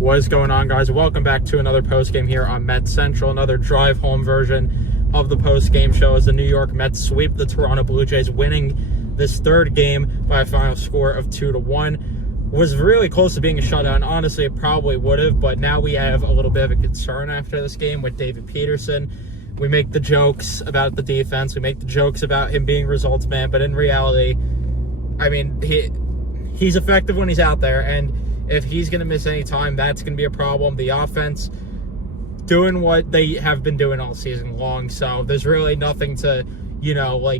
What is going on, guys? Welcome back to another post-game here on Mets Central, another drive-home version of the post-game show as the New York Mets sweep the Toronto Blue Jays, winning this third game by a final score of 2-1. Was really close to being a shutout. Honestly, it probably would have, but now we have a little bit of a concern after this game with David Peterson. We make the jokes about the defense. We make the jokes about him being results man, but in reality, I mean, he's effective when he's out there, and if he's going to miss any time, that's going to be a problem. The offense doing what they have been doing all season long, so there's really nothing to,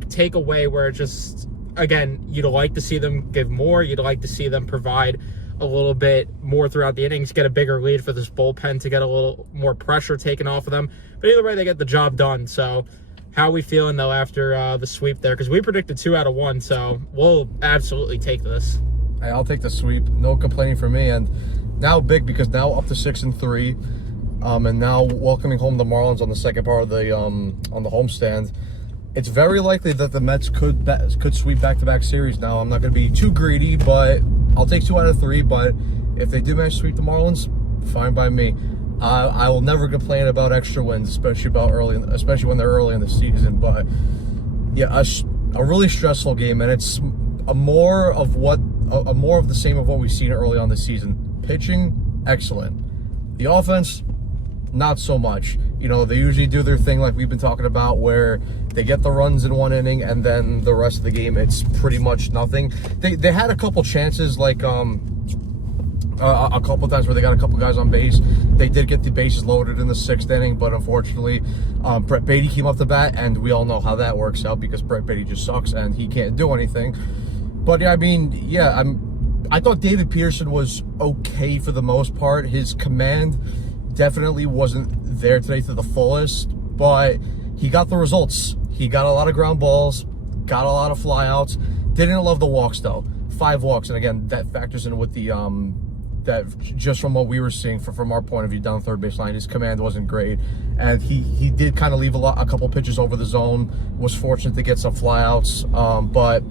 take away where just, again, you'd like to see them give more. You'd like to see them provide a little bit more throughout the innings, get a bigger lead for this bullpen to get a little more pressure taken off of them. But either way, they get the job done. So how are we feeling, though, after the sweep there? Because we predicted 2 out of 1, so we'll absolutely take this. Hey, I'll take the sweep. No complaining for me. And now big because now up to 6-3, and now welcoming home the Marlins on the second part of the on the homestand. It's very likely that the Mets could sweep back-to-back series. Now I'm not going to be too greedy, but I'll take 2 out of 3. But if they do manage to sweep the Marlins, fine by me. I will never complain about extra wins, especially when they're early in the season. But yeah, a really stressful game, and it's more of the same of what we've seen early on this season. Pitching, excellent. The offense, not so much. They usually do their thing like we've been talking about, where they get the runs in one inning and then the rest of the game it's pretty much nothing. They had a couple chances, like a couple times where they got a couple guys on base. They did get the bases loaded in the 6th inning, but unfortunately Brett Beatty came up to bat, and we all know how that works out because Brett Beatty just sucks and he can't do anything. But I thought David Peterson was okay for the most part. His command definitely wasn't there today to the fullest, but he got the results. He got a lot of ground balls, got a lot of flyouts. Didn't love the walks though. 5 walks, and again, that factors in with the that just from what we were seeing from our point of view down third baseline, his command wasn't great, and he did kind of leave a couple pitches over the zone. Was fortunate to get some flyouts, but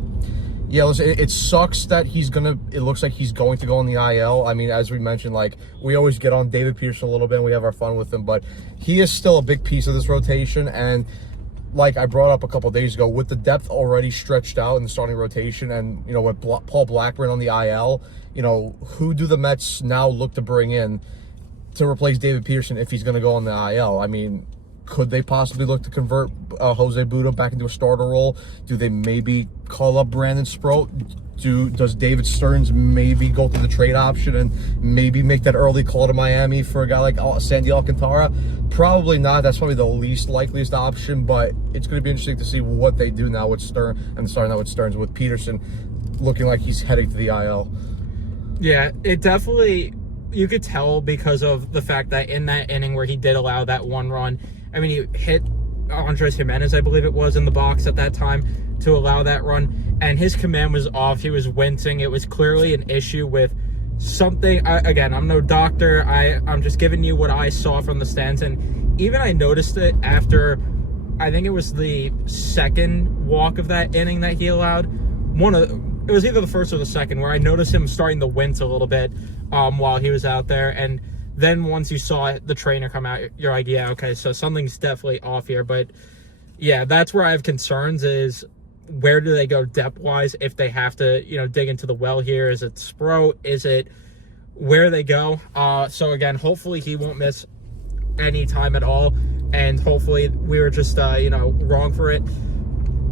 yeah, listen, it sucks that it looks like he's going to go on the IL. I mean, as we mentioned, like, we always get on David Peterson a little bit and we have our fun with him, but he is still a big piece of this rotation. And like I brought up a couple days ago, with the depth already stretched out in the starting rotation, and, with Paul Blackburn on the IL, who do the Mets now look to bring in to replace David Peterson if he's going to go on the IL? I mean, could they possibly look to convert Jose Buda back into a starter role? Do they maybe call up Brandon Sproat? Does David Stearns maybe go through the trade option and maybe make that early call to Miami for a guy like Sandy Alcantara? Probably not. That's probably the least likeliest option, but it's going to be interesting to see what they do now with with Peterson looking like he's heading to the IL. Yeah, it definitely, you could tell because of the fact that in that inning where he did allow that 1 run, I mean, he hit Andres Jimenez, I believe it was, in the box at that time to allow that run, and his command was off. He was wincing. It was clearly an issue with something. Again, I'm no doctor. I'm just giving you what I saw from the stands, and even I noticed it after, I think it was the second walk of that inning that he allowed. It was either the first or the second, where I noticed him starting to wince a little bit while he was out there, and then once you saw the trainer come out, you're like, yeah, okay, so something's definitely off here. But yeah, that's where I have concerns, is where do they go depth-wise if they have to, dig into the well here? Is it Sproat? Is it where they go? So again, hopefully he won't miss any time at all, and hopefully we were just, wrong for it.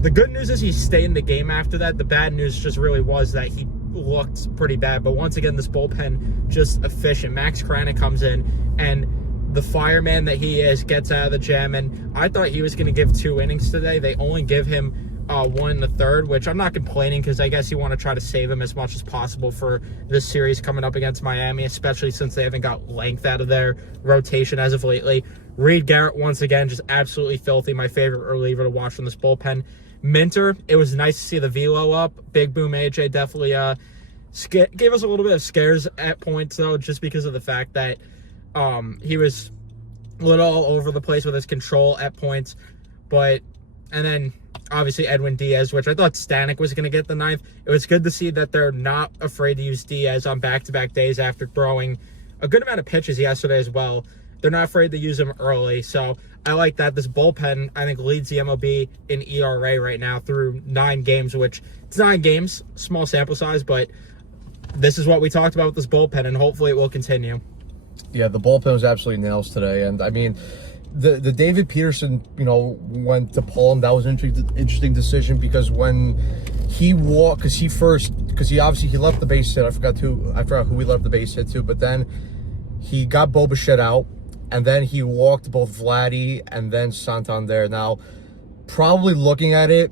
The good news is he stayed in the game after that. The bad news just really was that he looked pretty bad. But once again, this bullpen just efficient. Max Kranick comes in, and the fireman that he is gets out of the jam. And I thought he was going to give 2 innings today. They only give him 1 in the 3rd, which I'm not complaining, because I guess you want to try to save him as much as possible for this series coming up against Miami, especially since they haven't got length out of their rotation as of lately. Reed Garrett, once again, just absolutely filthy. My favorite reliever to watch from this bullpen. Minter, it was nice to see the velo up. Big Boom AJ definitely gave us a little bit of scares at points, though, just because of the fact that he was a little all over the place with his control at points. And then obviously Edwin Diaz, which I thought Stanek was going to get the 9th. It was good to see that they're not afraid to use Diaz on back-to-back days after throwing a good amount of pitches yesterday as well. They're not afraid to use him early, so I like that. This bullpen, I think, leads the MLB in ERA right now through 9 games, which it's 9 games, small sample size, but this is what we talked about with this bullpen, and hopefully it will continue. Yeah, the bullpen was absolutely nails today, and I mean, the David Peterson, went to pull him. That was an interesting decision because when he walked, because he obviously left the base hit. I forgot who he left the base hit to, but then he got Bo Bichette out, and then he walked both Vladdy and then Santander. Now, probably looking at it,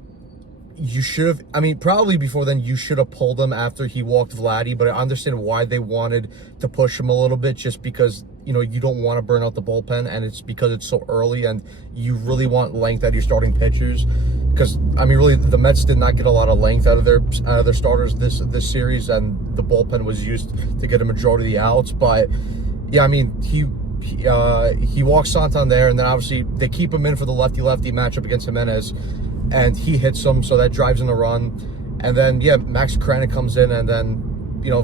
you should have, probably before then, you should have pulled him after he walked Vladdy, but I understand why they wanted to push him a little bit, just because, you don't want to burn out the bullpen, and it's because it's so early, and you really want length out of your starting pitchers, because, really, the Mets did not get a lot of length out of their starters this series, and the bullpen was used to get a majority of the outs, but, yeah, he walks Santander, and then obviously they keep him in for the lefty-lefty matchup against Jimenez, and he hits him, so that drives in a run. And then, yeah, Max Kranick comes in, and then,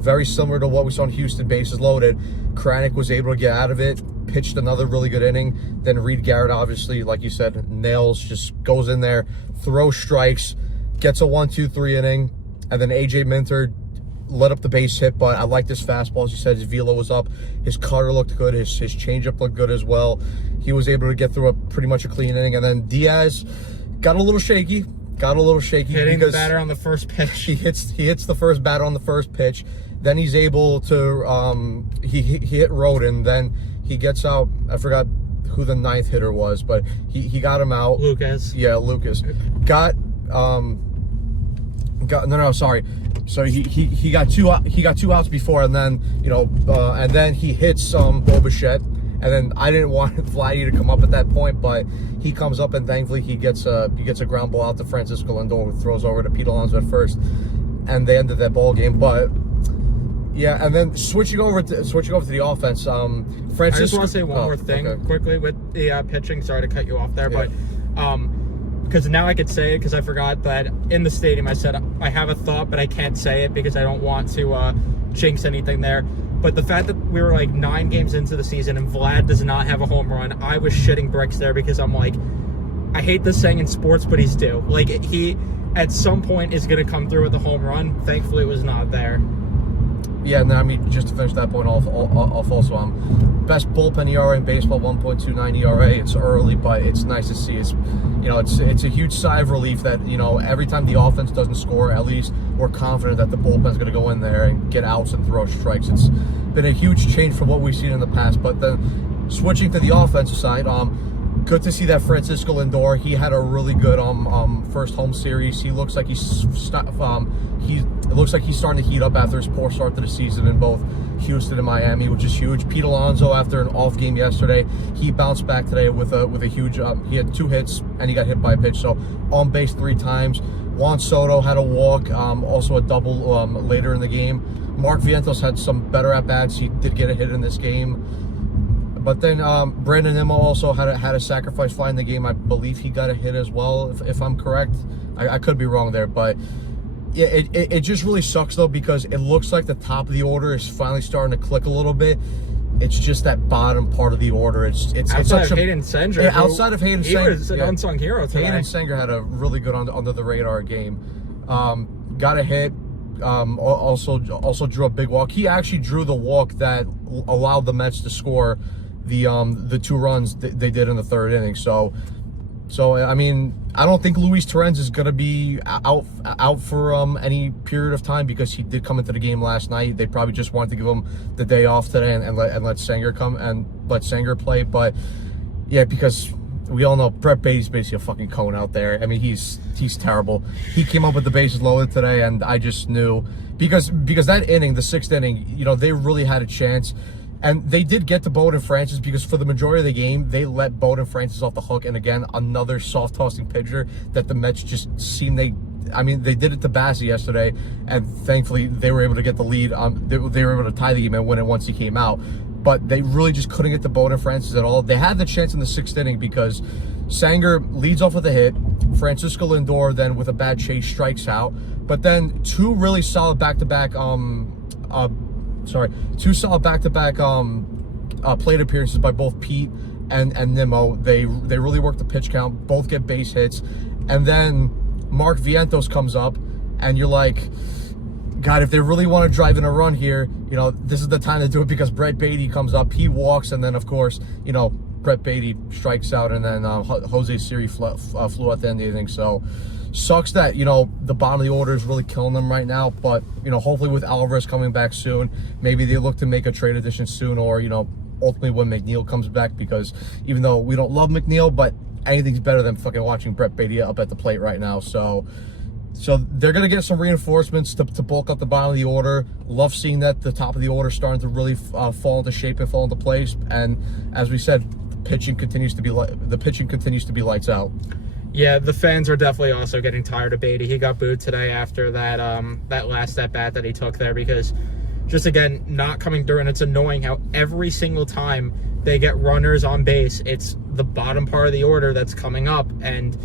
very similar to what we saw in Houston, bases loaded, Kranick was able to get out of it, pitched another really good inning. Then Reed Garrett, obviously, like you said, nails, just goes in there, throws strikes, gets a 1-2-3 inning, and then AJ Minter let up the base hit, but I like this fastball. As you said, his velo was up, his cutter looked good, his changeup looked good as well. He was able to get through pretty much a clean inning, and then Diaz got a little shaky. Hitting the batter on the first pitch. He hits the first batter on the first pitch. Then he's able to he hit Rodin. Then he gets out. I forgot who the 9th hitter was, but he got him out. Lucas. Yeah, Lucas. Sorry. So he got two outs before, and then and then he hits Bo Bichette. And then I didn't want Vladdy to come up at that point, but he comes up, and thankfully he gets a ground ball out to Francisco Lindor, who throws over to Pete Alonso at first, and they ended that ball game. But yeah, and then switching over to the offense, Francisco. I just want to say one more thing quickly with the pitching. Sorry to cut you off there, but because now I could say it, because I forgot that in the stadium I said I have a thought, but I can't say it because I don't want to jinx anything there. But the fact that we were like 9 games into the season and Vlad does not have a home run, I was shitting bricks there, because I'm like, I hate this saying in sports, but he's due. Like, he at some point is going to come through with a home run. Thankfully, it was not there. Yeah, and just to finish that point off also, best bullpen ERA in baseball, 1.29 ERA. It's early, but it's nice to see. It's a huge sigh of relief that, every time the offense doesn't score, at least we're confident that the bullpen's going to go in there and get outs and throw strikes. It's been a huge change from what we've seen in the past. But then switching to the offensive side, good to see that Francisco Lindor, he had a really good first home series. He looks like he's starting to heat up after his poor start to the season in both Houston and Miami, which is huge. Pete Alonso, after an off game yesterday, he bounced back today with a huge he had 2 hits and he got hit by a pitch, so on base 3 times. Juan Soto had a walk, also a double later in the game. Mark Vientos had some better at bats. He did get a hit in this game. But then Brandon Nimmo also had a sacrifice fly in the game. I believe he got a hit as well, if I'm correct. I could be wrong there, but yeah, it just really sucks though, because it looks like the top of the order is finally starting to click a little bit. It's just that bottom part of the order. It's outside of Hayden Senger. Yeah, outside of Hayden Senger, he was an unsung hero today. Hayden Senger had a really good under the radar game. Got a hit. Also drew a big walk. He actually drew the walk that allowed the Mets to score the 2 runs they did in the 3rd inning. So I don't think Luis Torrens is going to be out for any period of time, because he did come into the game last night. They probably just wanted to give him the day off today and let Senger come and let Senger play. But yeah, because we all know Brett Baty's basically a fucking cone out there. He's terrible. He came up with the bases loaded today, and I just knew, because that inning, the 6th inning, they really had a chance. And they did get to Bowden Francis, because for the majority of the game, they let Bowden Francis off the hook. And again, another soft-tossing pitcher that the Mets just seemed they did it to Bassi yesterday, and thankfully they were able to get the lead. They were able to tie the game and win it once he came out. But they really just couldn't get to Bowden Francis at all. They had the chance in the 6th inning, because Sanger leads off with a hit. Francisco Lindor then, with a bad chase, strikes out. But then 2 really solid back-to-back two solid back-to-back plate appearances by both Pete and Nimmo. They really work the pitch count, both get base hits, and then Mark Vientos comes up, and you're like, God, if they really want to drive in a run here, this is the time to do it, because Brett Beatty comes up, he walks, and then of course, Brett Beatty strikes out, and then Jose Siri flew at the end of the inning. So sucks that the bottom of the order is really killing them right now. But hopefully with Alvarez coming back soon, maybe they look to make a trade addition soon, or ultimately when McNeil comes back, because even though we don't love McNeil, but anything's better than fucking watching Brett Beatty up at the plate right now. So they're going to get some reinforcements to bulk up the bottom of the order. Love seeing that the top of the order starting to really fall into shape and fall into place. And as we said, the pitching continues to be lights out. Yeah, the fans are definitely also getting tired of Beatty. He got booed today after that last at-bat that he took there, because just, again, not coming through. And it's annoying how every single time they get runners on base, it's the bottom part of the order that's coming up, and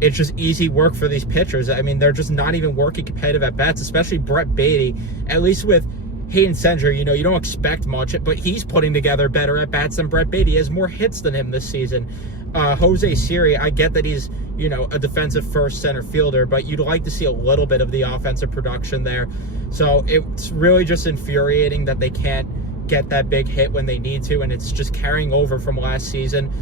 it's just easy work for these pitchers. I mean, they're just not even working competitive at bats, especially Brett Beatty. At least with Hayden Senger, you don't expect much, but he's putting together better at bats than Brett Beatty. He has more hits than him this season. Jose Siri, I get that he's, a defensive first center fielder, but you'd like to see a little bit of the offensive production there. So it's really just infuriating that they can't get that big hit when they need to, and it's just carrying over from last season.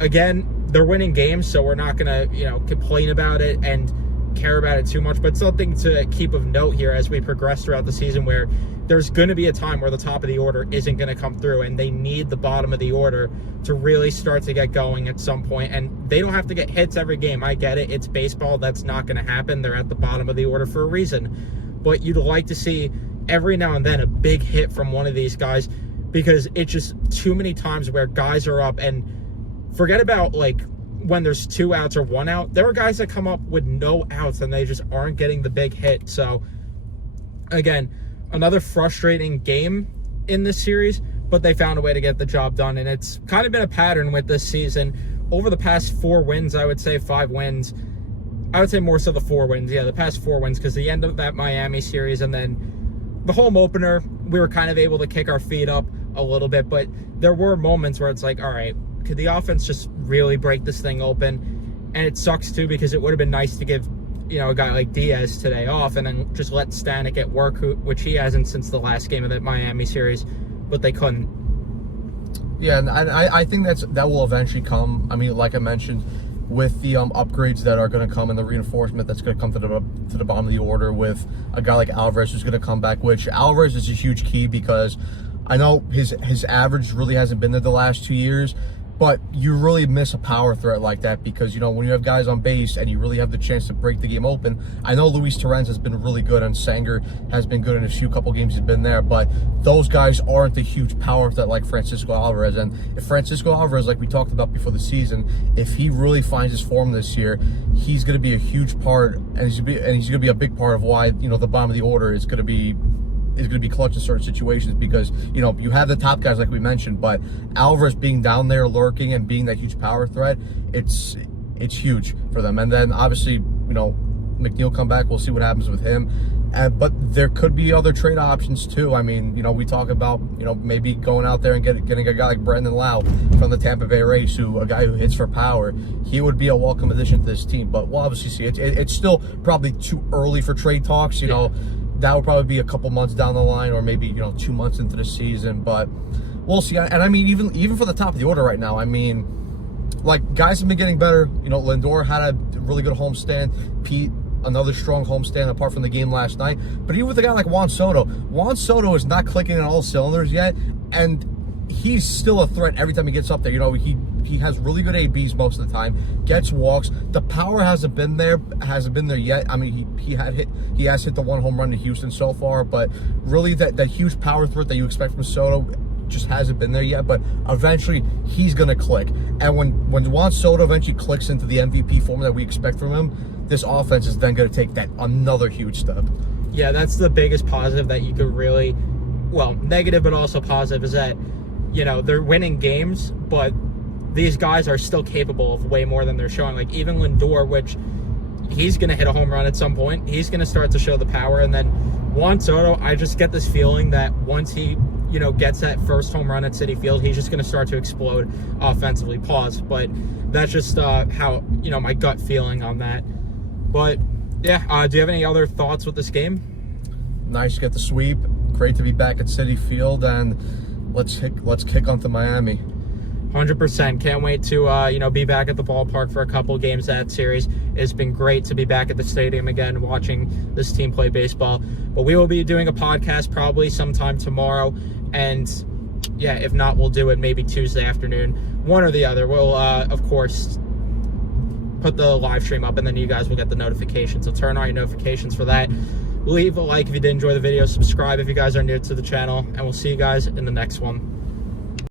Again, they're winning games, so we're not going to, complain about it and care about it too much, but something to keep of note here as we progress throughout the season, where there's going to be a time where the top of the order isn't going to come through, and they need the bottom of the order to really start to get going at some point. And they don't have to get hits every game. I get it. It's baseball. That's not going to happen. They're at the bottom of the order for a reason. But you'd like to see every now and then a big hit from one of these guys, because it's just too many times where guys are up, and forget about like when there's 2 outs or 1 out. There are guys that come up with no outs and they just aren't getting the big hit. So again, another frustrating game in this series, but they found a way to get the job done. And it's kind of been a pattern with this season. Over the past 4 wins, I would say 5 wins. I would say more so the 4 wins. Yeah, the past 4 wins, because the end of that Miami series and then the home opener, we were kind of able to kick our feet up a little bit, but there were moments where it's like, all right, could the offense just really break this thing open? And it sucks too, because it would have been nice to give a guy like Diaz today off and then just let Stanek at work, which he hasn't since the last game of that Miami series, but they couldn't. Yeah, and I think that will eventually come. I mean, like I mentioned, with the upgrades that are going to come and the reinforcement that's going to come to the bottom of the order, with a guy like Alvarez who's going to come back, which Alvarez is a huge key, because I know his average really hasn't been there the last 2 years, but you really miss a power threat like that, because, when you have guys on base and you really have the chance to break the game open. I know Luis Torrens has been really good, and Sanger has been good in a couple games he's been there, but those guys aren't the huge power threat like Francisco Alvarez. And if Francisco Alvarez, like we talked about before the season, if he really finds his form this year, he's going to be a huge part, and he's going to be a big part of why, the bottom of the order is going to be clutch in certain situations, because you have the top guys like we mentioned, but Alvarez being down there lurking and being that huge power threat, it's huge for them. And then obviously McNeil come back, we'll see what happens with him, but there could be other trade options too. I mean, we talk about maybe going out there and getting a guy like Brandon Lau from the Tampa Bay Rays, a guy who hits for power. He would be a welcome addition to this team, but we'll obviously see. It's still probably too early for trade talks. That would probably be a couple months down the line, or maybe 2 months into the season, but we'll see. And I mean, even for the top of the order right now, I mean, like, guys have been getting better. Lindor had a really good homestand. Pete, another strong homestand apart from the game last night. But even with a guy like Juan Soto is not clicking on all cylinders yet, and he's still a threat every time he gets up there. He has really good ABs most of the time, gets walks. The power hasn't been there yet. I mean, he has hit the 1 home run to Houston so far, but really that huge power threat that you expect from Soto just hasn't been there yet. But eventually he's gonna click, and when Juan Soto eventually clicks into the MVP form that we expect from him, this offense is then gonna take that another huge step. Yeah, that's the biggest positive that you could really, well, negative but also positive, is that they're winning games, but these guys are still capable of way more than they're showing. Like even Lindor, which, he's going to hit a home run at some point. He's going to start to show the power. And then Juan Soto, I just get this feeling that once he, you know, gets that first home run at Citi Field, he's just going to start to explode offensively. Pause. But that's just how, you know, my gut feeling on that. But yeah, do you have any other thoughts with this game? Nice to get the sweep. Great to be back at Citi Field, and let's kick on to Miami. 100%. Can't wait to you know, be back at the ballpark for a couple games of that series. It's been great to be back at the stadium again, watching this team play baseball. But we will be doing a podcast probably sometime tomorrow, and yeah, if not, we'll do it maybe Tuesday afternoon, one or the other. We'll of course put the live stream up, and then you guys will get the notifications. So turn on your notifications for that. Leave a like if you did enjoy the video. Subscribe if you guys are new to the channel, and we'll see you guys in the next one.